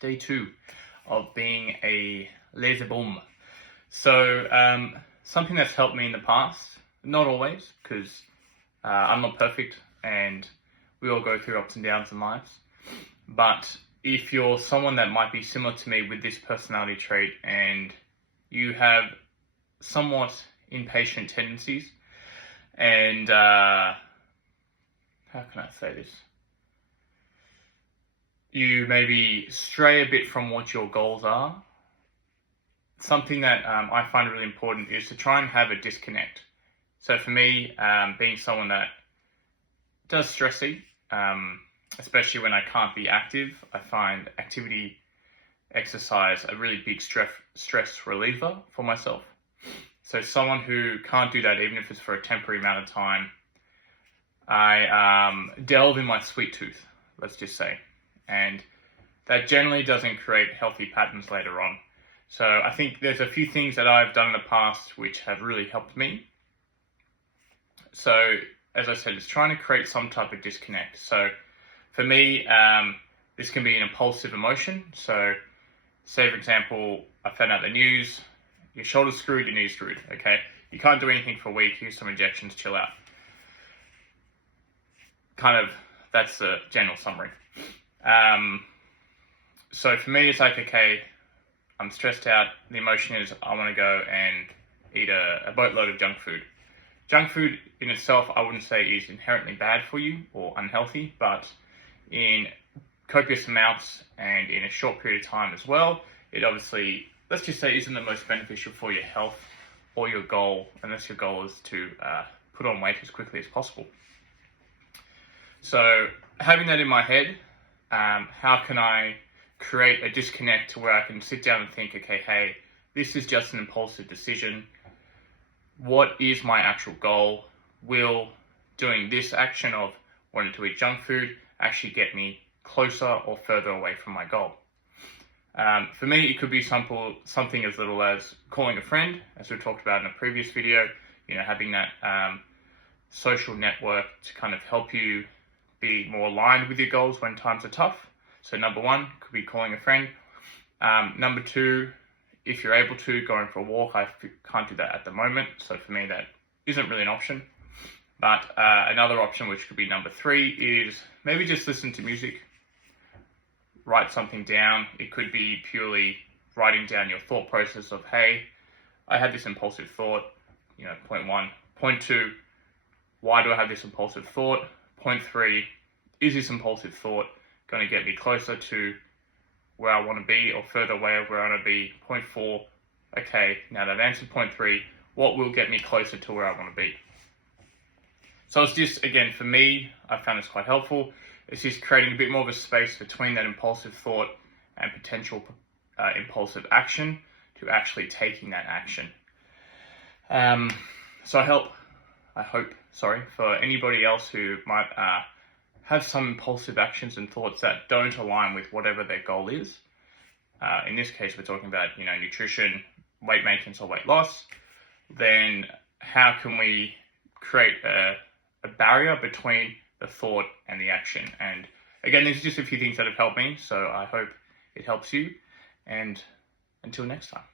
Day 2 of being a lazy bum. So something that's helped me in the past, not always, because I'm not perfect and we all go through ups and downs in lives. But if you're someone that might be similar to me with this personality trait and you have somewhat impatient tendencies and how can I say this? You maybe stray a bit from what your goals are. Something that I find really important is to try and have a disconnect. So for me, being someone that does stressy, especially when I can't be active, I find activity, exercise a really big stress reliever for myself. So someone who can't do that, even if it's for a temporary amount of time, I delve in my sweet tooth, let's just say. And that generally doesn't create healthy patterns later on. So I think there's a few things that I've done in the past which have really helped me. So as I said, it's trying to create some type of disconnect. So for me, this can be an impulsive emotion. So say, for example, I found out the news, your shoulder's screwed, your knee's screwed, okay? You can't do anything for a week, here's some injections, chill out. Kind of, that's the general summary. So for me, it's like, okay, I'm stressed out. The emotion is I want to go and eat a boatload of junk food. Junk food in itself, I wouldn't say is inherently bad for you or unhealthy, but in copious amounts and in a short period of time as well, it obviously, let's just say, isn't the most beneficial for your health or your goal, unless your goal is to put on weight as quickly as possible. So having that in my head, how can I create a disconnect to where I can sit down and think, okay, hey, this is just an impulsive decision. What is my actual goal? Will doing this action of wanting to eat junk food actually get me closer or further away from my goal? For me, it could be something as little as calling a friend, as we talked about in a previous video, having that social network to kind of help you be more aligned with your goals when times are tough. So number one could be calling a friend. Number two, if you're able to, going for a walk. I can't do that at the moment, so for me that isn't really an option. But another option, which could be number three, is maybe just listen to music, write something down. It could be purely writing down your thought process of, hey, I had this impulsive thought, point one. Point two, why do I have this impulsive thought? Point three, is this impulsive thought going to get me closer to where I want to be or further away of where I want to be? Point four, okay, now that I've answered point three, what will get me closer to where I want to be? So it's just, again, for me, I found this quite helpful. It's just creating a bit more of a space between that impulsive thought and potential impulsive action to actually taking that action. So I hope, for anybody else who might have some impulsive actions and thoughts that don't align with whatever their goal is. In this case, we're talking about, nutrition, weight maintenance or weight loss. Then how can we create a barrier between the thought and the action? And again, there's just a few things that have helped me, so I hope it helps you. And until next time.